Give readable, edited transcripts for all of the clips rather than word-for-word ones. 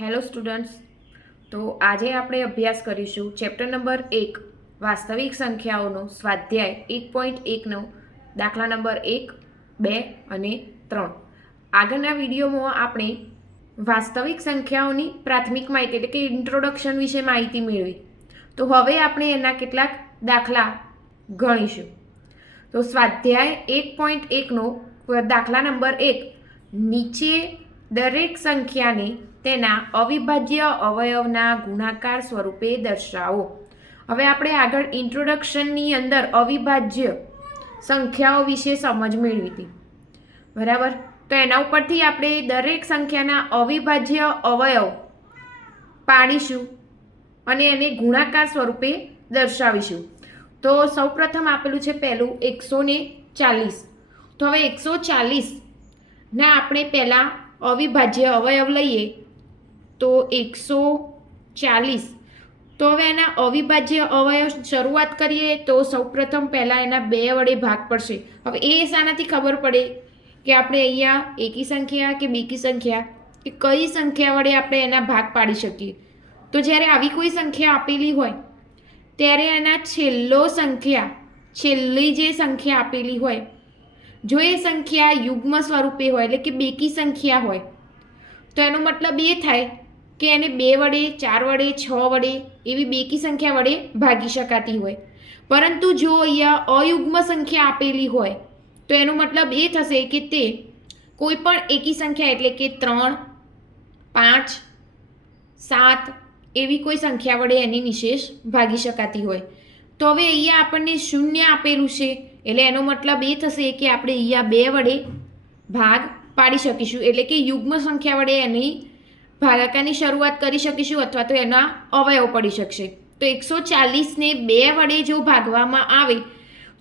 Hello students, તો આજે આપણે અભ્યાસ કરીશું ચેપ્ટર નંબર 1 વાસ્તવિક સંખ્યાઓનો સ્વાધ્યાય 1.1નો દાખલા નંબર 1, 2 અને 3. આગળના વિડીયોમાં આપણે વાસ્તવિક સંખ્યાઓની પ્રાથમિક માહિતી એટલે કે ઇન્ટ્રોડક્શન વિશે માહિતી મેળવી. તો હવે આપણે એના કેટલાક દાખલા ગણીશું. તો સ્વાધ્યાય 1.1નો દાખલા નંબર 1, નીચે દરેક સંખ્યાને તેના અવિભાજ્ય અવયવના ગુણાકાર સ્વરૂપે દર્શાવો. હવે આપણે આગળ ઇન્ટ્રોડક્શનની અંદર અવિભાજ્ય સંખ્યાઓ વિશે સમજ મેળવી હતી, બરાબર. તો એના ઉપરથી આપણે દરેક સંખ્યાના અવિભાજ્ય અવયવ પાડીશું અને એને ગુણાકાર સ્વરૂપે દર્શાવીશું. તો સૌપ્રથમ આપેલું છે પહેલું 140. તો હવે 140 આપણે પહેલાં અવિભાજ્ય અવયવ લઈએ તો 140. તો હવે એના અવિભાજ્ય અવયવ શરૂઆત કરીએ તો સૌપ્રથમ પહેલાં એના 2 વડે ભાગ પડશે. હવે એ શાનાથી ખબર પડે કે આપણે અહીંયા એકી સંખ્યા કે બેકી સંખ્યા કે કઈ સંખ્યા વડે આપણે એના ભાગ પાડી શકીએ? તો જ્યારે આવી કોઈ સંખ્યા આપેલી હોય ત્યારે એના છેલ્લી જે સંખ્યા આપેલી હોય, જો એ સંખ્યા યુગ્મ સ્વરૂપે હોય એટલે કે બેકી સંખ્યા હોય તો એનો મતલબ એ થાય કે એને 2 વડે, 4 વડે, 6 વડે એવી બેકી સંખ્યા વડે ભાગી શકાતી હોય. પરંતુ જો અહીંયા અયુગ્મ સંખ્યા આપેલી હોય તો એનો મતલબ એ થશે કે તે કોઈ પણ એકી સંખ્યા એટલે કે 3, 5, 7 એવી કોઈ સંખ્યા વડે એની નિશેષ ભાગી શકાતી હોય. તો હવે અહીંયા આપણને 0 આપેલું છે એટલે એનો મતલબ એ થશે કે આપણે અહીંયા 2 વડે ભાગ પાડી શકીશું, એટલે કે યુગ્મ સંખ્યા વડે એની ભાગાકારની શરૂઆત કરી શકીશું અથવા તો એના અવયવ પડી શકશે. તો 140ને 2 વડે જો ભાગવામાં આવે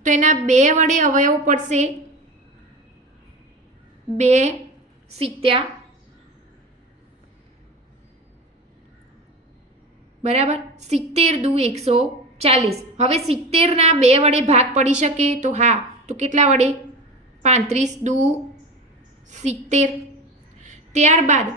તો એના 2 વડે અવયવ પડશે 2 સિત્યા, બરાબર. 70 દુ 140. હવે 70ના 2 વડે ભાગ પડી શકે તો હા, તો કેટલા વડે? 35 દુ 70. ત્યારબાદ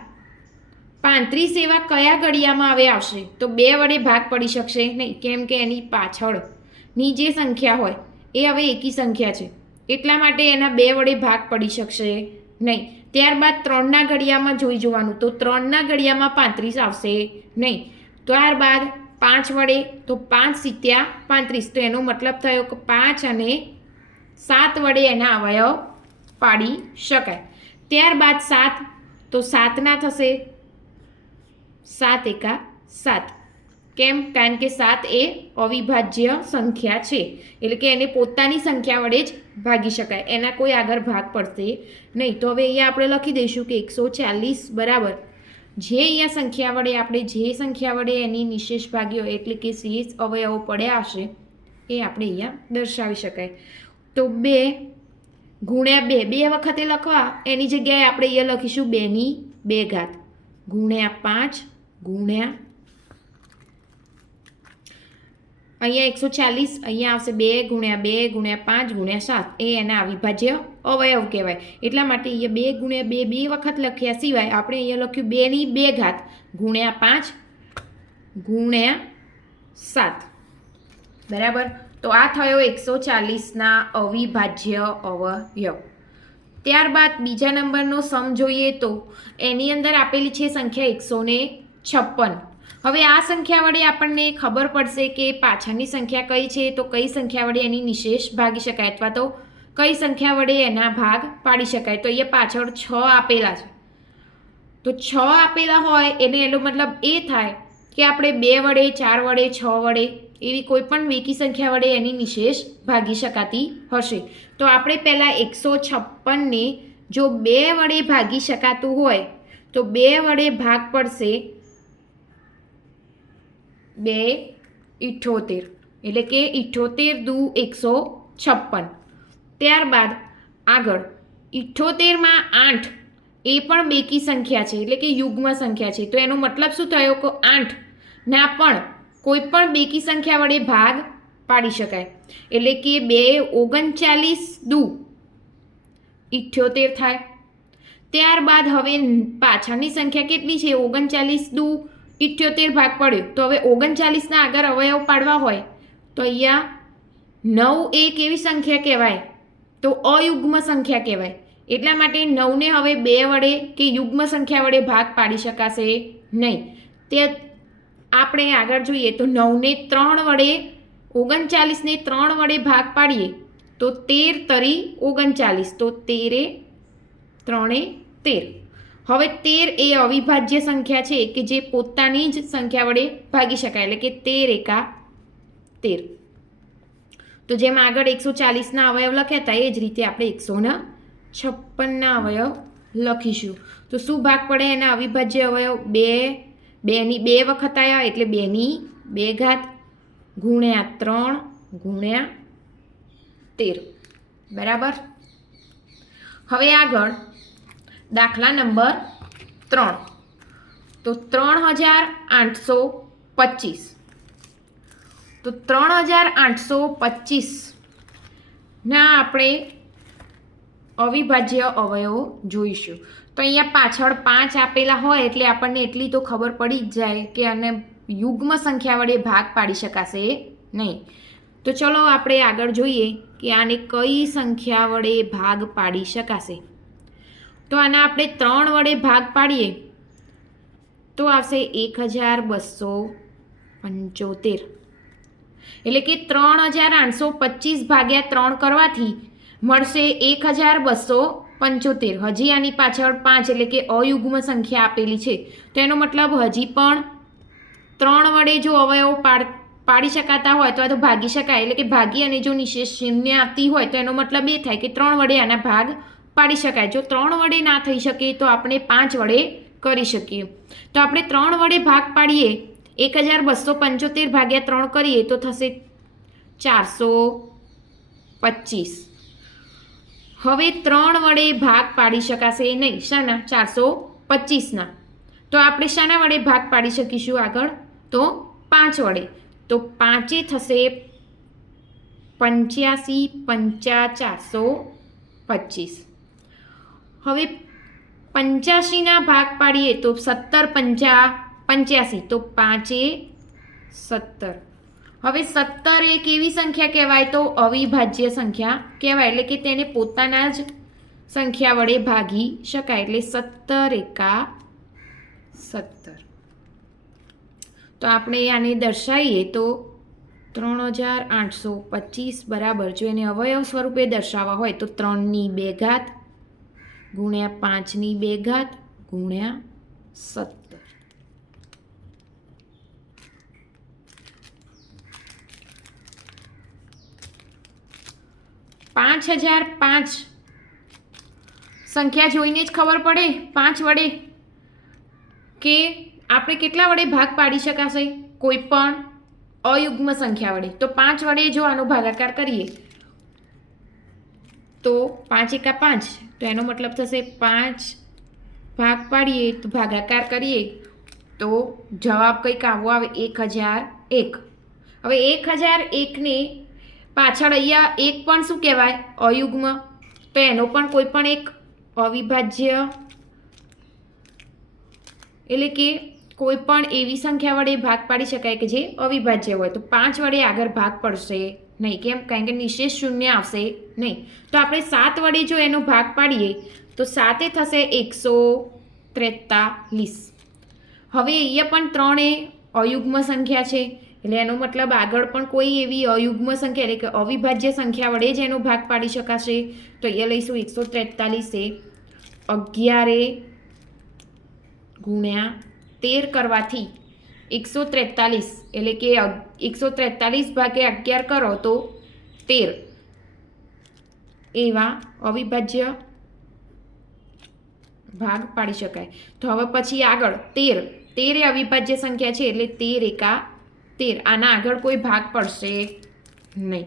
35 એવા કયા ઘડિયામાં હવે આવશે? તો 2 વડે ભાગ પડી શકશે નહીં, કેમ કે એની પાછળની જે સંખ્યા હોય એ હવે એકી સંખ્યા છે, એટલા માટે એના 2 વડે ભાગ પડી શકશે નહીં. ત્યારબાદ 3ના ઘડિયામાં જોવાનું, તો 3ના ઘડિયામાં 35 આવશે નહીં. ત્યારબાદ 5 વડે, તો 5 સિત્યા 35. તો એનો મતલબ થયો કે 5 અને 7 વડે એના અવયવ પાડી શકાય. ત્યારબાદ 7, તો 7ના થશે 7 એકા 7. કેમ? કારણ કે 7 એ અવિભાજ્ય સંખ્યા છે, એટલે કે એને પોતાની સંખ્યા વડે જ ભાગી શકાય, એના કોઈ આગળ ભાગ પડશે નહીં. તો હવે અહીંયા આપણે લખી દઈશું કે 140 બરાબર જે અહીંયા સંખ્યા વડે આપણે જે સંખ્યા વડે એની નિશેષ ભાગ્યો એટલે કે શેષ અવયવો પડ્યા હશે એ આપણે અહીંયા દર્શાવી શકાય. તો 2 ગુણ્યા 2 વખતે લખવા એની જગ્યાએ આપણે અહીંયા લખીશું 2ની 2 ઘાત ગુણ્યા 5 ગુણ્યા અહીંયા 140, અહીંયા આવશે 2 ગુણ્યા 2 ગુણ્યા 5 ગુણ્યા 7. એ એના અવિભાજ્ય અવયવ કહેવાય. એટલા માટે અહીંયા 2 ગુણ્યા 2 વખત લખ્યા સિવાય આપણે અહીંયા લખ્યું 2ની 2 ઘાત ગુણ્યા 5 ગુણ્યા 7, બરાબર. તો આ થયો 140ના અવિભાજ્ય અવયવ. ત્યારબાદ બીજા નંબરનો સમ જોઈએ તો એની અંદર આપેલી છે સંખ્યા 156. હવે આ સંખ્યા વડે આપણને ખબર પડશે કે પાછળની સંખ્યા કઈ છે, તો કઈ સંખ્યા વડે એની નિશેષ ભાગી શકાય અથવા તો કઈ સંખ્યા વડે એના ભાગ પાડી શકાય. તો અહીંયા પાછળ 6 આપેલા છે, તો 6 આપેલા હોય એને એનો મતલબ એ થાય કે આપણે 2 વડે, 4 વડે, 6 વડે એવી કોઈ પણ બેકી સંખ્યા વડે એની નિશેષ ભાગી શકાતી હશે. તો આપણે પહેલાં 156ને જો 2 વડે ભાગી શકાતું હોય તો 2 વડે ભાગ પડશે 2 78, એટલે કે 78 દુ 156. ત્યારબાદ આગળ 78માં 8 એ પણ બેકી સંખ્યા છે, એટલે કે યુગ્મ સંખ્યા છે. તો એનો મતલબ શું થયો કે 8ના પણ કોઈ પણ બેકી સંખ્યા વડે ભાગ પાડી શકાય, એટલે કે 2 39 દુ 78 થાય. ત્યારબાદ હવે પાછળની સંખ્યા કેટલી છે? 39 દુ 78 ભાગ પડ્યો. તો હવે 39ના આગળ અવયવ પાડવા હોય તો અહીંયા 9 એ કેવી સંખ્યા કહેવાય? તો અયુગ્મ સંખ્યા કહેવાય. એટલા માટે 9ને હવે 2 વડે કે યુગ્મ સંખ્યા વડે ભાગ પાડી શકાશે નહીં. તે આપણે આગળ જોઈએ તો 9ને 3 વડે 39ને 3 વડે ભાગ પાડીએ તો 13 તરી 39, તો 13 3 13. હવે 13 એ અવિભાજ્ય સંખ્યા છે કે જે પોતાની જ સંખ્યા વડે ભાગી શકાય, એટલે કે 13 એકા 13. તો જેમ આગળ 140ના અવયવ લખ્યા હતા એ જ રીતે આપણે 156ના અવયવ લખીશું. તો શું ભાગ પડે એના અવિભાજ્ય અવયવ? 2ની 2 વખત આવ્યા એટલે 2ની 2 ઘાત ગુણ્યા 3 ગુણ્યા 13. બરાબર. હવે આગળ દાખલા નંબર 3. તો 3825. તો 3825ના આપણે અવિભાજ્ય અવયવો જોઈશું. તો અહીંયા પાછળ 5 આપેલા હોય એટલે આપણને એટલી તો ખબર પડી જ જાય કે આને યુગ્મ સંખ્યા વડે ભાગ પાડી શકાશે નહીં. તો ચલો આપણે આગળ જોઈએ કે આને કઈ સંખ્યા વડે ભાગ પાડી શકાશે. તો આને આપણે 3 વડે ભાગ પાડીએ તો આવશે 1275. એટલે કે 3825 ભાગ્યા 3 કરવાથી મળશે 1275. હજી આની પાછળ 5 એટલે કે અયુગ્મ સંખ્યા આપેલી છે, તો એનો મતલબ હજી પણ 3 વડે જો અવયવો પાડી શકાતા હોય તો આ તો ભાગી શકાય. એટલે કે ભાગી અને જો નિશેષ શૂન્ય આપતી હોય તો એનો મતલબ એ થાય કે 3 વડે આના ભાગ પાડી શકાય. જો 3 વડે ના થઈ શકે તો આપણે 5 વડે કરી શકીએ. તો આપણે 3 વડે ભાગ પાડીએ 1275 ભાગ્યા 3 કરીએ તો થશે 425. હવે 3 વડે ભાગ પાડી શકાશે નહીં. શાના? 425ના. તો આપણે શાના વડે ભાગ પાડી શકીશું આગળ? તો 5 વડે. તો 5 થશે 85 425. હવે 85ના ભાગ પાડીએ તો 17 85, તો 5 17. હવે 17 એ કેવી સંખ્યા કહેવાય? તો અવિભાજ્ય સંખ્યા કહેવાય. એટલે કે તેને પોતાના જ સંખ્યા વડે ભાગી શકાય. એટલે 17 એકા 17. તો આપણે આને દર્શાવીએ તો 3825 બરાબર, જો એને અવયવ સ્વરૂપે દર્શાવવા હોય તો 3ની 2 ઘાત ગુણ્યા 5ની 2 ઘાત ગુણ્યા 17. $5005 સંખ્યા જોઈને જ ખબર પડે 5 વડે કે આપણે કેટલા વડે ભાગ પાડી શકાશે? કોઈ પણ અયુગ્મ સંખ્યા વડે. તો 5 વડે જો આનો ભાગાકાર કરીએ તો 5 એકા 5, તો એનો મતલબ થશે 5 ભાગ પાડીએ તો ભાગાકાર કરીએ તો જવાબ કંઈક આવો આવે 1001. હવે 1001ને પાછળ અહીંયા એક પણ શું કહેવાય? અયુગ્મ. તો એનો પણ કોઈ પણ એક અવિભાજ્ય, એટલે કે કોઈ પણ એવી સંખ્યા વડે ભાગ પાડી શકાય કે જે અવિભાજ્ય હોય. તો 5 વડે આગળ ભાગ પડશે નહીં. કેમ? કારણ કે નિશેષ શૂન્ય આવશે નહીં. તો આપણે 7 વડે જો એનો ભાગ પાડીએ તો 7 થશે 143. હવે અહીંયા પણ 3 એ અયુગ્મ સંખ્યા છે, એટલે એનો મતલબ આગળ પણ કોઈ એવી અયુગ્મ સંખ્યા એટલે કે અવિભાજ્ય સંખ્યા વડે જ એનો ભાગ પાડી શકાશે. તો અહીંયા લઈશું 143 એ 11 ગુણ્યા 13 કરવાથી 143, એટલે કે 143 ભાગ્યા 11 કરો તો 13 એવા અવિભાજ્ય ભાગ પાડી શકાય. તો હવે પછી આગળ 13 એ અવિભાજ્ય સંખ્યા છે એટલે 13 એકા 13. આના આગળ કોઈ ભાગ પડશે નહીં.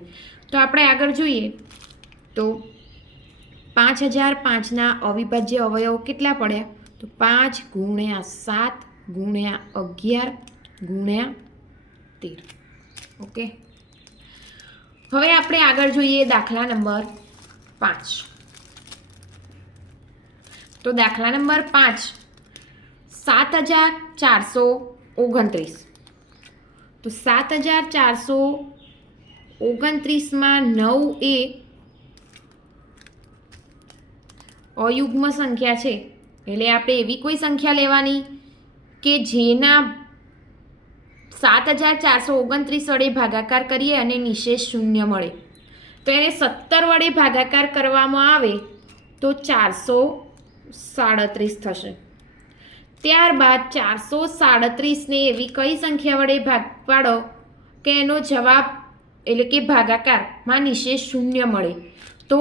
તો આપણે આગળ જોઈએ તો 5005ના અવિભાજ્ય અવયવ કેટલા પડ્યા? તો 5 ગુણ્યા 7 ગુણ્યા 11 ગુણ્યા 13. ઓકે. હવે આપણે આગળ જોઈએ દાખલા નંબર 5. તો દાખલા નંબર 5 7429. તો 7429 9 એ અયુગ્મ સંખ્યા છે, એટલે આપણે એવી કોઈ સંખ્યા લેવાની કે જેના 7429 વડે ભાગાકાર કરીએ અને નિશેષ શૂન્ય મળે. તો એને 17 વડે ભાગાકાર કરવામાં આવે તો 437 થશે. ત્યારબાદ 437ને એવી કઈ સંખ્યા વડે ભાગ પાડો કે એનો જવાબ એટલે કે ભાગાકારમાં નિશેષ શૂન્ય મળે. તો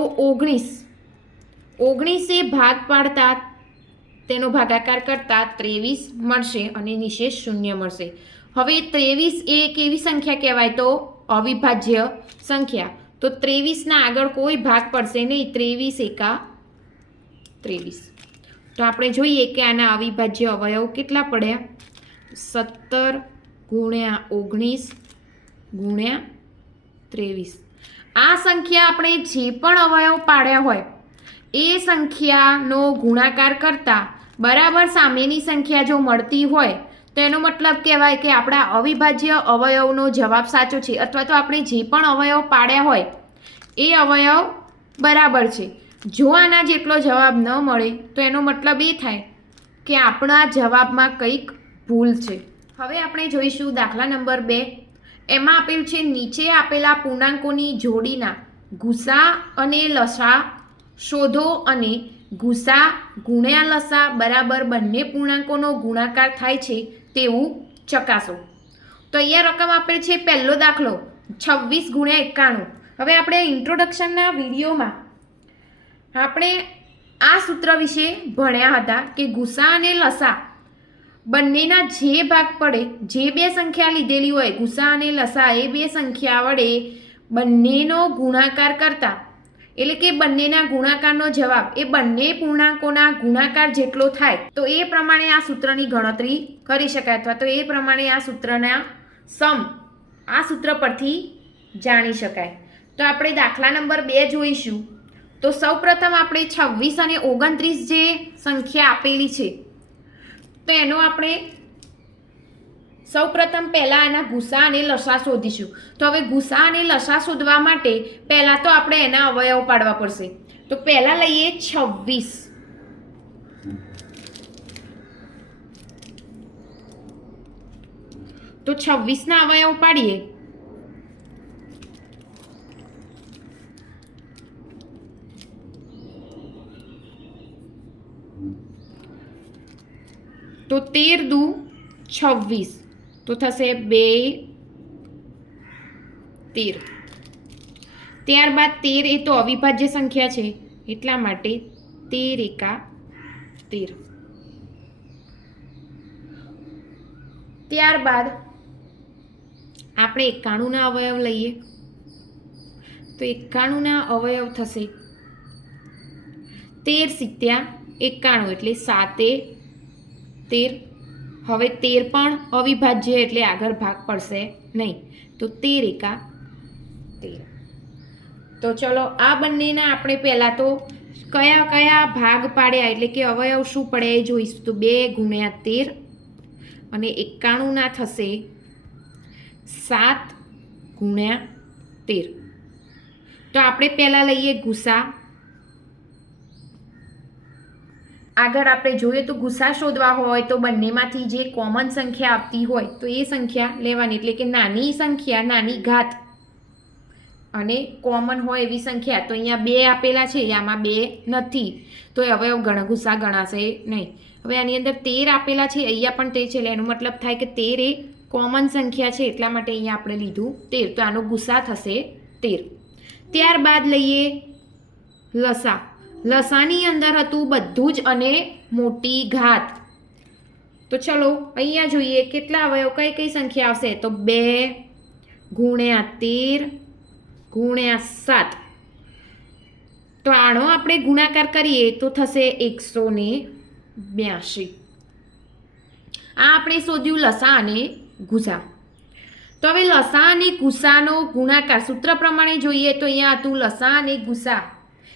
19 ભાગ પાડતા તેનો ભાગાકાર કરતા 23 મળશે અને નિશેષ શૂન્ય મળશે. હવે 23 એ એક એવી સંખ્યા કહેવાય તો અવિભાજ્ય સંખ્યા. તો 23ના આગળ કોઈ ભાગ પડશે નહીં. 23 એકા 23. તો આપણે જોઈએ કે આના અવિભાજ્ય અવયવ કેટલા પડ્યા? 17 ગુણ્યા 19 ગુણ્યા 23. આ સંખ્યા આપણે જે પણ અવયવ પાડ્યા હોય એ સંખ્યાનો ગુણાકાર કરતા બરાબર સામેની સંખ્યા જો મળતી હોય તો એનો મતલબ કહેવાય કે આપણા અવિભાજ્ય અવયવનો જવાબ સાચો છે, અથવા તો આપણે જે પણ અવયવ પાડ્યા હોય એ અવયવ બરાબર છે. જો આના જેટલો જવાબ ન મળે તો એનો મતલબ એ થાય કે આપણા જવાબમાં કંઈક ભૂલ છે. હવે આપણે જોઈશું દાખલા નંબર 2. એમાં આપેલ છે નીચે આપેલા પૂર્ણાંકોની જોડીના ગુસા અને લસા શોધો અને ગુસા ગુણ્યા લસા બરાબર બંને પૂર્ણાંકોનો ગુણાકાર થાય છે તેવું ચકાસો. તો અહીંયા રકમ આપેલ છે પહેલો દાખલો 26 ગુણ્યા 91. હવે આપણે ઇન્ટ્રોડક્શનના વિડીયોમાં આપણે આ સૂત્ર વિશે ભણ્યા હતા કે ગુસા અને લસા બંનેના જે ભાગ પડે, જે બે સંખ્યા લીધેલી હોય ગુસા અને લસા એ બે સંખ્યા વડે બંનેનો ગુણાકાર કરતા એટલે કે બંનેના ગુણાકારનો જવાબ એ બંને પૂર્ણાંકોના ગુણાકાર જેટલો થાય તો એ પ્રમાણે આ સૂત્રની ગણતરી કરી શકાય, અથવા તો એ પ્રમાણે આ સૂત્રના સમ આ સૂત્ર પરથી જાણી શકાય. તો આપણે દાખલા નંબર 2 જોઈશું. તો સૌપ્રથમ આપણે 26 અને 29 જે સંખ્યા આપેલી છે તો એનો આપણે સૌપ્રથમ પહેલાં એના ગુસા અને લસા શોધીશું. તો હવે ગુસા અને લસા શોધવા માટે પહેલાં તો આપણે એના અવયવ પાડવા પડશે. તો પહેલાં લઈએ 26. તો 26ના અવયવ પાડીએ તો 13 દુ 26 તો થશે 2 13. ત્યારબાદ 13 એ તો અવિભાજ્ય સંખ્યા છે એટલા માટે 13 એકા 13. ત્યારબાદ આપણે 91ના અવયવ લઈએ. તો 91ના અવયવ થશે 13 સિત્યા 91 એટલે 7 13. હવે 13 પણ અવિભાજ્ય એટલે આગળ ભાગ પડશે નહીં. તો 13 એકા 13. તો ચલો આ બંનેના આપણે પહેલાં તો કયા કયા ભાગ પાડ્યા એટલે કે અવયવ શું પડે એ જોઈશું. તો 2 ગુણ્યા 13 અને 91ના થશે 7 ગુણ્યા 13. તો આપણે પહેલાં લઈએ ગુસા. આગળ આપણે જોઈએ તો ગુસા શોધવા હોય તો બંનેમાંથી જે કોમન સંખ્યા આવતી હોય તો એ સંખ્યા લેવાની, એટલે કે નાની સંખ્યા નાની ઘાત અને કોમન હોય એવી સંખ્યા. તો અહીંયા 2 આપેલા છે, આમાં 2 નથી તો એ હવે ગુસા ગણાશે નહીં. હવે આની અંદર 13 આપેલા છે, અહીંયા પણ 13 છે એટલે એનો મતલબ થાય કે 13 એ કોમન સંખ્યા છે એટલા માટે અહીંયા આપણે લીધું 13. તો આનો ગુસા થશે 13. ત્યારબાદ લઈએ લસા. લસાની અંદર હતું બધું જ અને મોટી ઘાત. તો ચલો અહીંયા જોઈએ કેટલા અવયવ કઈ કઈ સંખ્યા આવશે. તો 2 ગુણ્યા 13 ગુણ્યા 7. તો આનો આપણે ગુણાકાર કરીએ તો થશે 182. આ આપણે શોધ્યું લસા અને ગુસા. તો હવે લસા અને ગુસાનો ગુણાકાર સૂત્ર પ્રમાણે જોઈએ તો અહીંયા હતું લસા અને ગુસા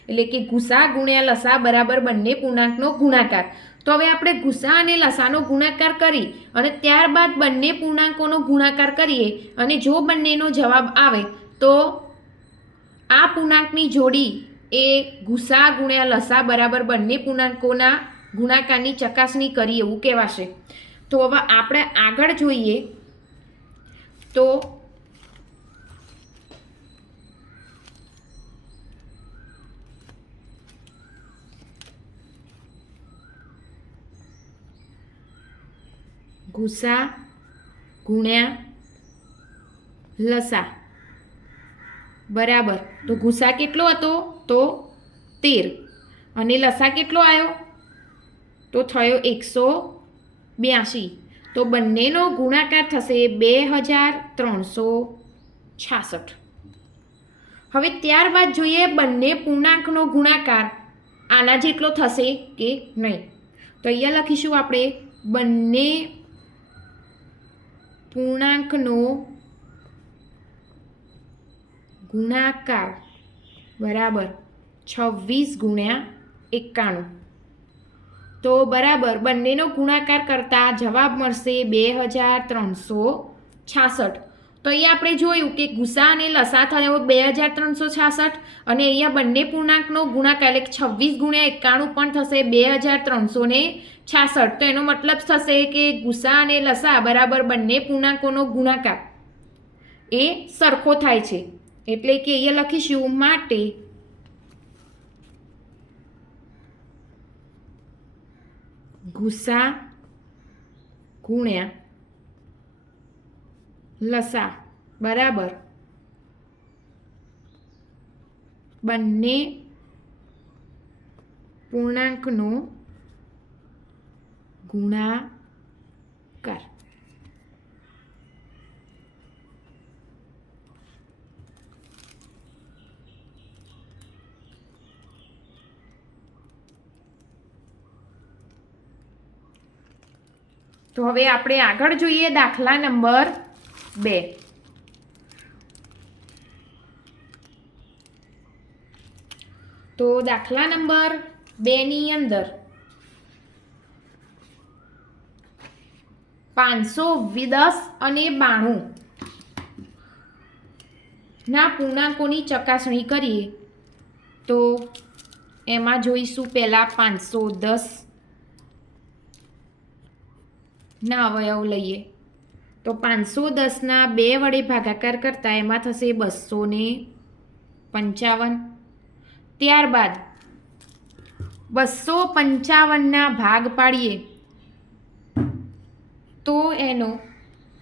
એટલે કે ગુસા ગુણ્યા લસા બરાબર બંને પૂર્ણાંકનો ગુણાકાર. તો હવે આપણે ગુસા અને લસાનો ગુણાકાર કરી અને ત્યારબાદ બંને પૂર્ણાંકોનો ગુણાકાર કરીએ અને જો બંનેનો જવાબ આવે તો આ પૂર્ણાંકની જોડી એ ગુસા ગુણ્યા લસા બરાબર બંને પૂર્ણાંકોના ગુણાકારની ચકાસણી કરી એવું કહેવાશે. તો હવે આપણે આગળ જોઈએ તો ગુસા ગુણ્યા લસા બરાબર, તો ગુસા કેટલો હતો તો 13 અને લસા કેટલો આવ્યો તો થયો 182. તો બંનેનો ગુણાકાર થશે 2366. હવે ત્યારબાદ જોઈએ બંને પૂર્ણાંકનો ગુણાકાર આના જેટલો થશે કે નહીં. તો અહીંયા લખીશું આપણે બંને પૂર્ણાંકનો ગુણાકાર બરાબર 26 ગુણ્યા 91. તો બરાબર બંનેનો ગુણાકાર કરતાં જવાબ મળશે 2366. તો અહીંયા આપણે જોયું કે ગુસા અને લસા થયો 2366 અને અહીંયા બંને પૂર્ણાંકનો ગુણાકાર એટલે 26 ગુણ્યા 91 પણ થશે 2366. તો એનો મતલબ થશે કે ગુસા અને લસા બરાબર બંને પૂર્ણાંકોનો ગુણાકાર એ સરખો થાય છે. એટલે કે અહીંયા લખીશું માટે ગુસા ગુણ્યા લસા બરાબર બંને પૂર્ણાંકનો ગુણાકાર. તો હવે આપણે આગળ જોઈએ દાખલા નંબર 2. તો દાખલા નંબર 2 ની અંદર 510 અને 92 ના પૂર્ણાંકોની ચકાસણી કરીએ. તો એમાં જોઈશું પહેલાં 510 ના અવયવ લઈએ. તો 510ના 2 વડે ભાગાકાર કરતા એમાં થશે 255. ત્યારબાદ 255ના ભાગ પાડીએ તો એનો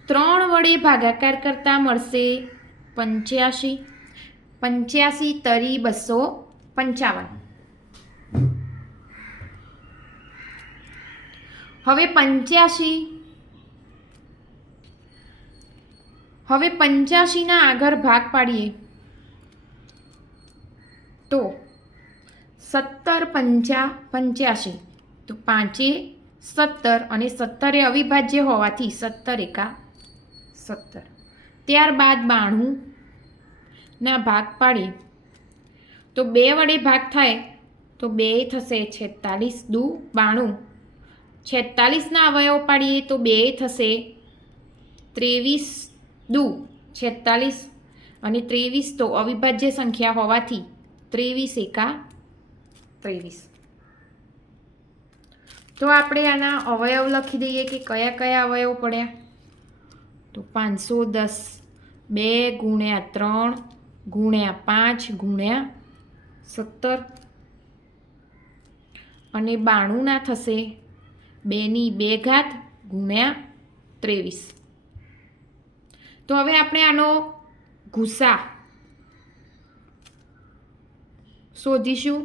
3 વડે ભાગાકાર કરતા મળશે 85. 85 તરી 255. હવે 85ના આગળ ભાગ પાડીએ તો 17 પંચા 85. તો 5 17 અને 17 એ અવિભાજ્ય હોવાથી 17 એકા 17. ત્યારબાદ 92ના ભાગ પાડીએ તો 2 વડે ભાગ થાય તો 2 થશે 46 દુ 92. 46ના અવયવ પાડીએ તો 2 થશે 23 દુ 46 અને 23 તો અવિભાજ્ય સંખ્યા હોવાથી 23 એકા 23. તો આપણે આના અવયવ લખી દઈએ કે કયા કયા અવયવ પડ્યા. તો 510 2 ગુણ્યા 3 ગુણ્યા 5 ગુણ્યા 17 અને 92ના થશે 2ની 2 ઘાત ગુણ્યા 23. તો હવે આપણે આનો ગુસા શોધીશું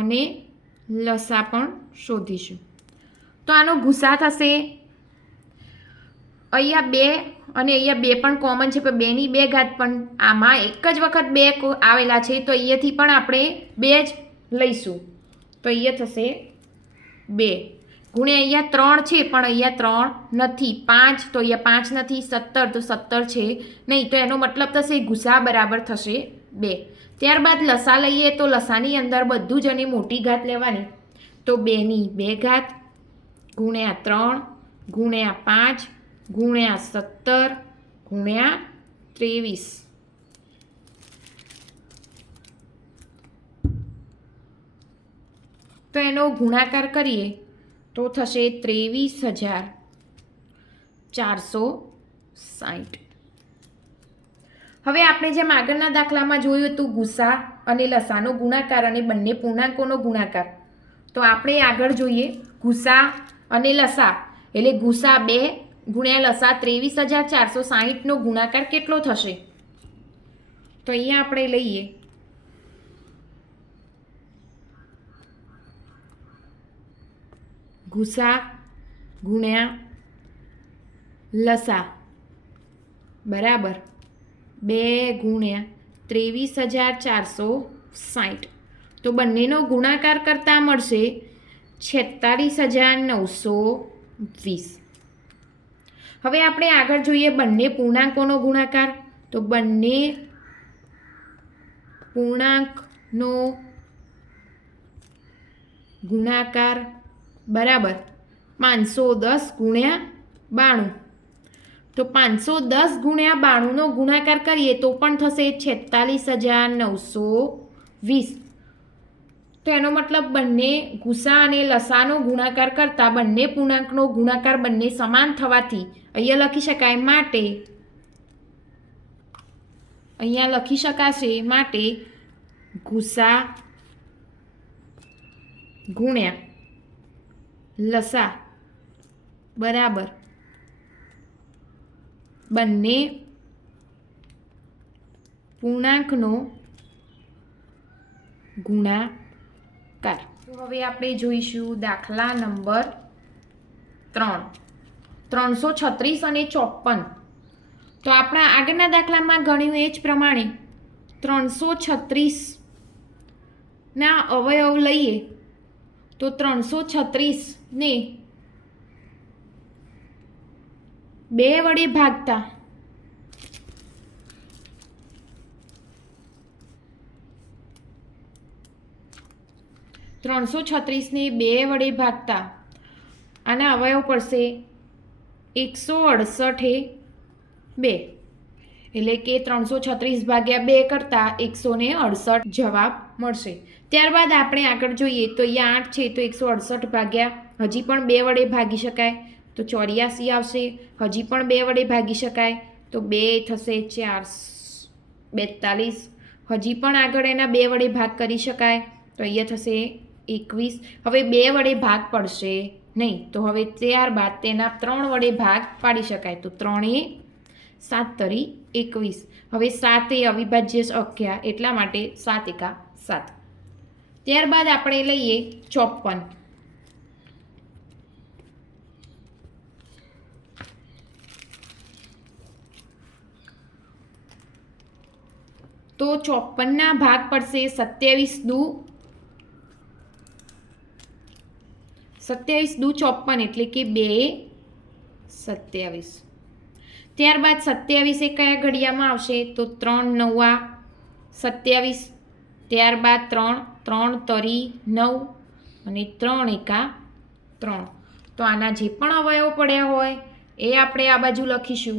અને લસા પણ શોધીશું. તો આનો ગુસા થશે અહીંયા 2 અને અહીંયા 2 પણ કોમન છે પણ 2ની 2 ઘાત પણ આમાં એક જ વખત 2 આવેલા છે તો અહીંયાથી પણ આપણે 2 જ લઈશું. તો અહીંયા થશે 2 ગુણ્યા અહીંયા 3 છે પણ અહીંયા 3 નથી. 5 તો અહીંયા 5 નથી. 17 તો 17 છે નહીં. તો એનો મતલબ થશે ગુસા બરાબર થશે 2. ત્યારબાદ લસા લઈએ તો લસાની અંદર બધું જ અને મોટી ઘાત લેવાની. તો 2ની 2 ઘાત ગુણ્યા 3 ગુણ્યા 5 ગુણ્યા 17 ગુણ્યા 23. તો એનો ગુણાકાર કરીએ તો થશે 23,460. હવે આપણે જેમ આગળના દાખલામાં જોયું હતું ગુસા અને લસાનો ગુણાકાર અને બંને પૂર્ણાંકોનો ગુણાકાર, તો આપણે આગળ જોઈએ ગુસા અને લસા. એટલે ગુસા 2 ગુણ્યા લસા 23,460નો ગુણાકાર કેટલો થશે? તો અહીંયા આપણે લઈએ ગુસા ગુણ્યા લસા બરાબર 2 ગુણ્યા 23,460. તો બંનેનો ગુણાકાર કરતાં મળશે 46,920. હવે આપણે આગળ જોઈએ બંને પૂર્ણાંકોનો ગુણાકાર. તો બંને પૂર્ણાંકનો ગુણાકાર બરાબર 510 ગુણ્યા 92. તો 510 ગુણ્યા 92નો ગુણાકાર કરીએ તો પણ થશે 46,920. તો એનો મતલબ બંને ગુસા અને લસાનો ગુણાકાર કરતાં બંને પૂર્ણાંકનો ગુણાકાર બંને સમાન થવાથી અહીંયા લખી શકાય માટે અહીંયા લખી શકાશે માટે ગુસા ગુણ્યા લસા બરાબર બંને પૂર્ણાંકનો ગુણાકાર. તો હવે આપણે જોઈશું દાખલા નંબર 3, 336 અને 54. તો આપણા આગળના દાખલામાં ગણ્યું એ જ પ્રમાણે 336ના અવયવ લઈએ તો 336ને 2 વડે ભાગતા 336ને 2 વડે ભાગતા આના અવયવ પડશે 168 2. એટલે કે 336 ભાગ્યા 2 કરતાં 168 જવાબ મળશે. ત્યારબાદ આપણે આગળ જોઈએ તો અહીંયા 8 છે તો 168 ભાગ્યા હજી પણ 2 વડે ભાગી શકાય તો 84 આવશે. હજી પણ 2 વડે ભાગી શકાય તો 2 થશે 42. હજી પણ આગળ એના 2 વડે ભાગ કરી શકાય તો અહીંયા થશે 21. હવે 2 વડે ભાગ પડશે નહીં તો હવે ત્યારબાદ તેના 3 વડે ભાગ પાડી શકાય તો 3 એ 7 તરી 21. હવે 7 એ અવિભાજ્ય સંખ્યા એટલા માટે 7 એકા 7. ત્યારબાદ આપણે લઈએ 54. તો 54ના ભાગ પડશે 27 દુ 54 એટલે કે 2 27. ત્યારબાદ 27 એ કયા ઘડિયામાં આવશે તો 3 9 27. ત્યારબાદ 3 તરી 9 અને 3 એકા 3. તો આના જે પણ અવયવ પડ્યા હોય એ આપણે આ બાજુ લખીશું.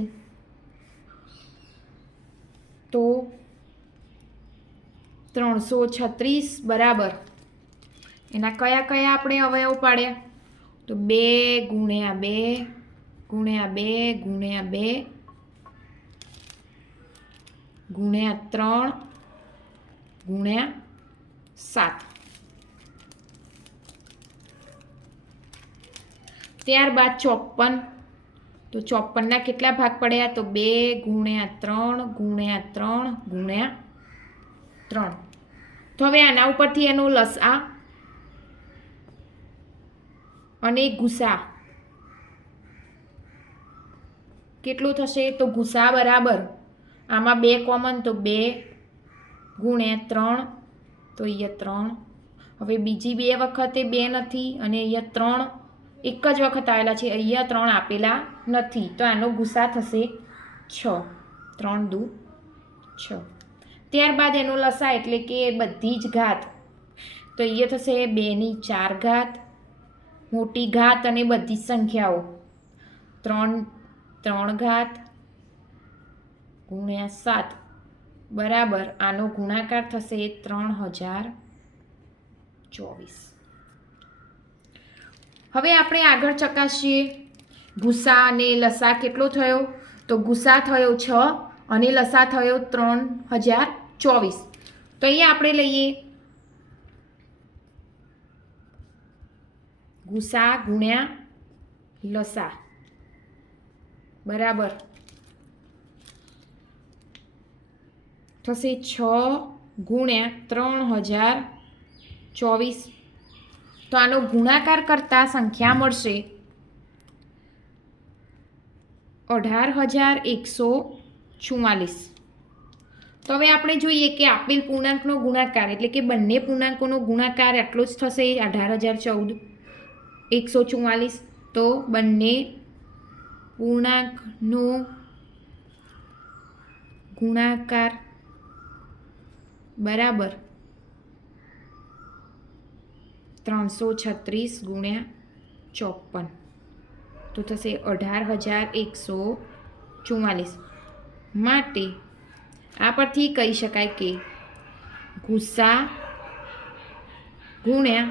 તો 336 બરાબર એના કયા કયા આપણે અવયવ પાડ્યા તો 2 ગુણ્યા 2 ગુણ્યા 2 ગુણ્યા 2 ગુણ્યા 3 ગુણ્યા 7. ત્યારબાદ 54. તો 54ના કેટલા ભાગ પડ્યા તો 2 ગુણ્યા 3 ગુણ્યા 3 ગુણ્યા 3. તો હવે આના ઉપરથી એનો લસા અને ગુસા કેટલું થશે તો ગુસા બરાબર આમાં 2 કોમન તો 2 ગુણ્યા 3 તો અહીંયા 3. હવે બીજી 2 વખતે 2 નથી અને અહીંયા 3 એક જ વખત આવેલા છે અહીંયા 3 આપેલા નથી તો આનો ગુસા થશે 6. 3 દુ 6. ત્યારબાદ એનો લસા એટલે કે બધી જ ઘાત, તો એ થશે 2ની 4 ઘાત, મોટી ઘાત અને બધી જ સંખ્યાઓ 3 ઘાત ગુણ્યા 7 બરાબર આનો ગુણાકાર થશે 3024. હવે આપણે આગળ ચકાસીએ ગુસા અને લસા કેટલો થયો, તો ગુસા થયો 6 અને લસા થયો 3024. તો અહીંયા આપણે લઈએ ગુસા ગુણ્યા લસા બરાબર થશે 6 ગુણ્યા 3024. તો આનો ગુણાકાર કરતા સંખ્યા મળશે 18144. તો હવે આપણે જોઈએ કે આપેલ પૂર્ણાંકનો ગુણાકાર એટલે કે બંને પૂર્ણાંકોનો ગુણાકાર એટલો જ થશે 18144. તો બંને પૂર્ણાંકનો ગુણાકાર બરાબર 336 ગુણ્યા 54 તો થશે 18144. માટે આ પરથી કહી શકાય કે ગુસા ગુણ્યા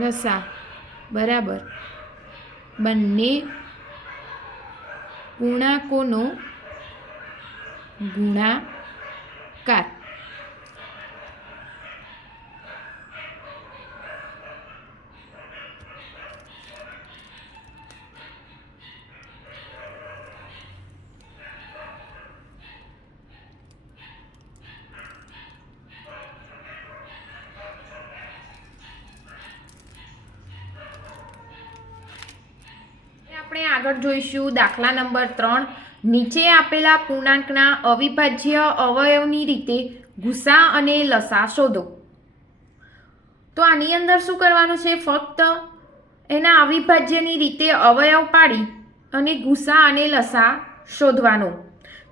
લસા બરાબર બંને પૂર્ણાંકોનો ગુણાકાર. આપણે આગળ જોઈશું દાખલા નંબર 3. નીચે આપેલા પૂર્ણાંકના અવિભાજ્ય અવયવની રીતે ગુસા અને લસા શોધો. તો આની અંદર શું કરવાનું છે, ફક્ત એના અવિભાજ્યની રીતે અવયવ પાડી અને ગુસા અને લસા શોધવાનો.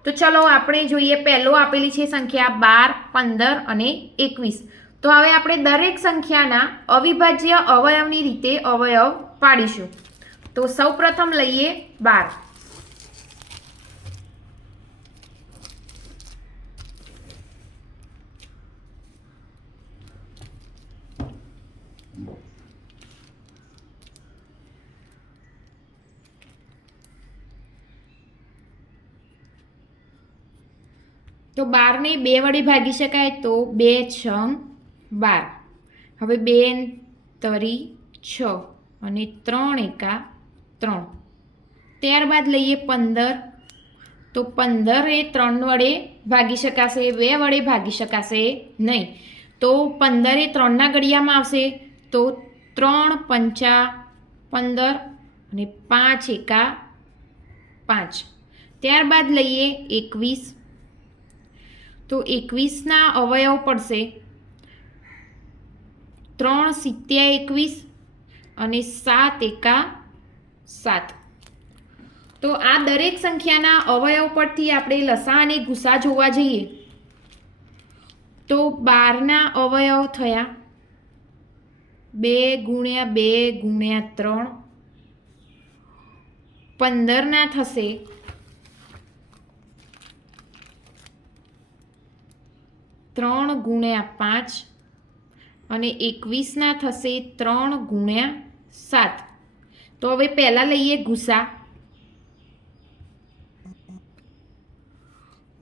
તો ચલો આપણે જોઈએ. પહેલો આપેલી છે સંખ્યા 12, 15 અને 21. તો હવે આપણે દરેક સંખ્યાના અવિભાજ્ય અવયવની રીતે અવયવ પાડીશું. તો સૌપ્રથમ લઈએ 12. તો 12 ને 2 વડે ભાગી શકાય, તો 2 6 12. હવે 2 તરી 6 અને 3 એકા 3. ત્યારબાદ લઈએ 15. તો 15 એ 3 વડે ભાગી શકાશે, 2 વડે ભાગી શકાશે નહીં. તો 15 એ 3ના ઘડિયામાં આવશે, તો 3 પંચા 15 અને 5 એકા 5. ત્યારબાદ લઈએ 21. તો 21ના અવયવ પડશે 3 સિત્યા 21 અને 7 એકા 7. તો આ દરેક સંખ્યાના અવયવ પરથી આપણે લસા અને ગુસા જોવા જઈએ તો 12ના અવયવ થયા 2 ગુણ્યા 2 ગુણ્યા 3. 15ના થશે 3 ગુણ્યા 5 અને 21ના થશે 3 ગુણ્યા 7. તો હવે પહેલાં લઈએ ગુસા.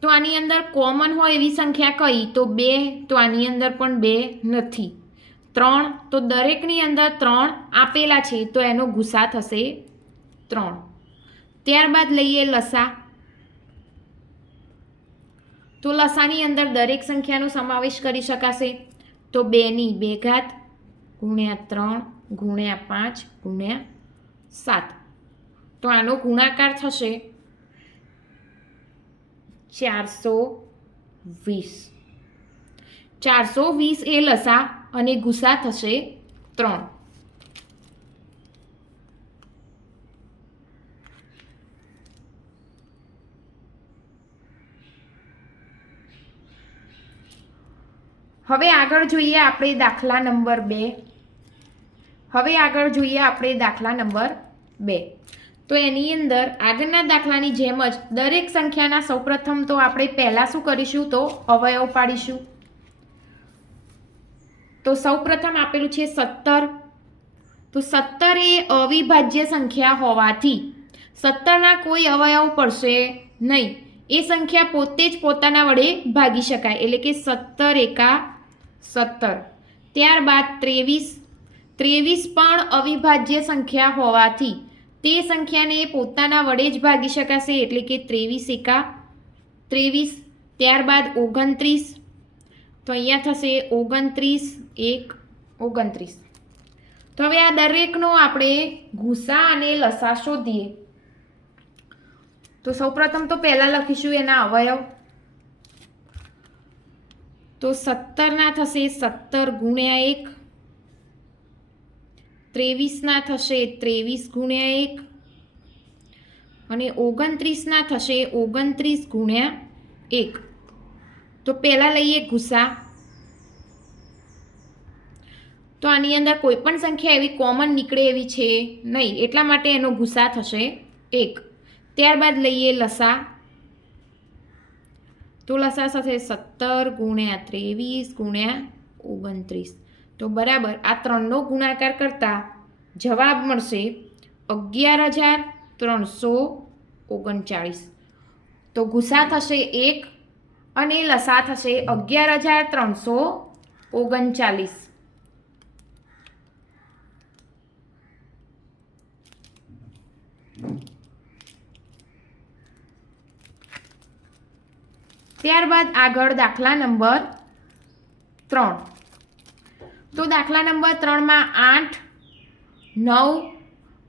તો આની અંદર કોમન હોય એવી સંખ્યા કઈ, તો 2. તો આની અંદર પણ 2 નથી. 3 તો દરેકની અંદર 3 આપેલા છે, તો એનો ગુસા થશે 3. ત્યારબાદ લઈએ લસા. તો લસાની અંદર દરેક સંખ્યાનો સમાવેશ કરી શકાશે. તો 2ની 2 ઘાત ગુણ્યા 3 ગુણ્યા 5 ગુણ્યા 7. તો આનો ગુણાકાર થશે 420. 420 એ લસા અને ગુસા થશે 3. હવે આગળ જોઈએ આપણે દાખલા નંબર 2. હવે આગળ જોઈએ આપણે દાખલા નંબર 2. તો એની અંદર આગળના દાખલાની જેમ જ દરેક સંખ્યાના સૌપ્રથમ તો આપણે પહેલાં શું કરીશું તો અવયવ પાડીશું. તો સૌપ્રથમ આપેલું છે 17. તો 17 એ અવિભાજ્ય સંખ્યા હોવાથી 17ના કોઈ અવયવ પડશે નહીં. એ સંખ્યા પોતે જ પોતાના વડે ભાગી શકાય, એટલે કે 17 એકા 17. ત્યારબાદ 23. 23 પણ અવિભાજ્ય સંખ્યા હોવાથી તે સંખ્યાને પોતાના વડે જ ભાગી શકાશે, એટલે કે 23 એકા 23. ત્યારબાદ 29. તો અહીંયા થશે 29 1 29. તો હવે આ દરેકનો આપણે ગુસા અને લસા શોધીએ. તો સૌપ્રથમ તો પહેલાં લખીશું એના અવયવ. તો 17ના થશે 17 ગુણ્યા 1, 23ના થશે 23 ગુણ્યા 1 અને 29ના થશે 29 ગુણ્યા 1. તો પહેલાં લઈએ ગુસા. તો આની અંદર કોઈ પણ સંખ્યા એવી કોમન નીકળે એવી છે નહીં, એટલા માટે એનો ગુસા થશે 1. ત્યારબાદ લઈએ લસા. તો લસા થશે 17 ગુણ્યા 23 ગુણ્યા 29. તો બરાબર આ ત્રણનો ગુણાકાર કરતા જવાબ મળશે 11,339. તો ગુસા થશે 1 અને લસા થશે 11,339. ત્યારબાદ આગળ દાખલા નંબર 3. તો દાખલા નંબર 3માં 8, 9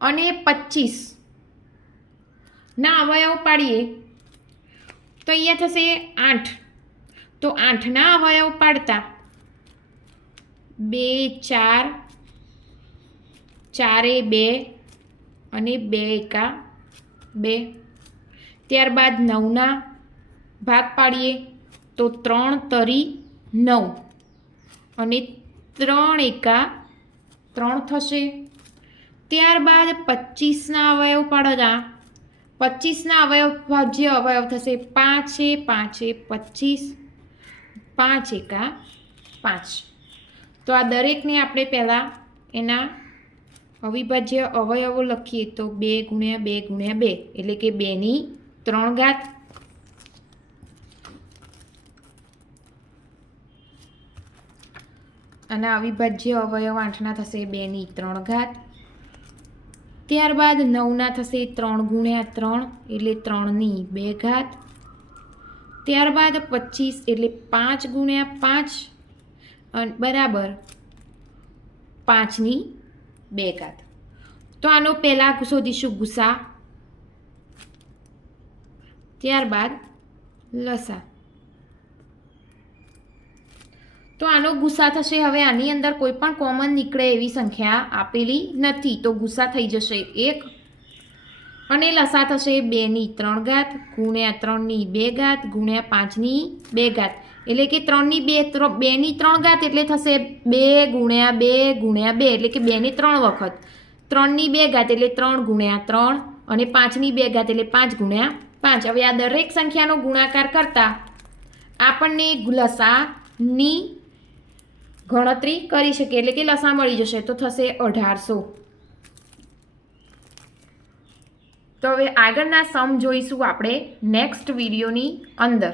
અને 25 ના અવયવ પાડીએ. તો અહીંયા થશે 8. તો 8ના અવયવ પાડતા 2 4, 4 એ 2 અને 2 એકા 2. ત્યારબાદ 9ના ભાગ પાડીએ. તો 3 તરી 9 અને 3 એકા 3 થશે. ત્યારબાદ 25ના અવયવ પાડતા 25ના અવયવ અવયવ થશે 5 એ 5 એ 25, 5 એકા 5. તો આ દરેકને આપણે પહેલાં એના અવિભાજ્ય અવયવો લખીએ. તો 2 ગુણ્યા 2 ગુણ્યા 2 એટલે કે 2ની 3 ઘાત. અને અવિભાજ્ય અવયવ 8ના થશે 2ની 3 ઘાત. ત્યારબાદ 9ના થશે 3 ગુણ્યા 3 એટલે 3ની 2 ઘાત. ત્યારબાદ 25 એટલે 5 ગુણ્યા 5 બરાબર 5ની 2 ઘાત. તો આનો પહેલાં શોધીશું ગુસા, ત્યારબાદ લસા. તો આનો ગુસા થશે. હવે આની અંદર કોઈ પણ કોમન નીકળે એવી સંખ્યા આપેલી નથી, તો ગુસા થઈ જશે 1 અને લસા થશે 2ની 3 ઘાત ગુણ્યા 3ની 2 ઘાત ગુણ્યા 5ની 2 ઘાત, એટલે કે 2ની 3 ઘાત એટલે થશે 2 ગુણ્યા 2 ગુણ્યા 2 એટલે કે 2ની 3 વખત. 3ની 2 ઘાત એટલે 3 ગુણ્યા 3 અને 5ની 2 ઘાત એટલે 5 ગુણ્યા 5. હવે આ દરેક સંખ્યાનો ગુણાકાર કરતા આપણને લસાની ગણતરી કરી શકીએ, એટલે કે લસા મળી જશે. તો થશે 1800. તો હવે આગળના સમ જોઈશું આપણે નેક્સ્ટ વિડીયોની અંદર.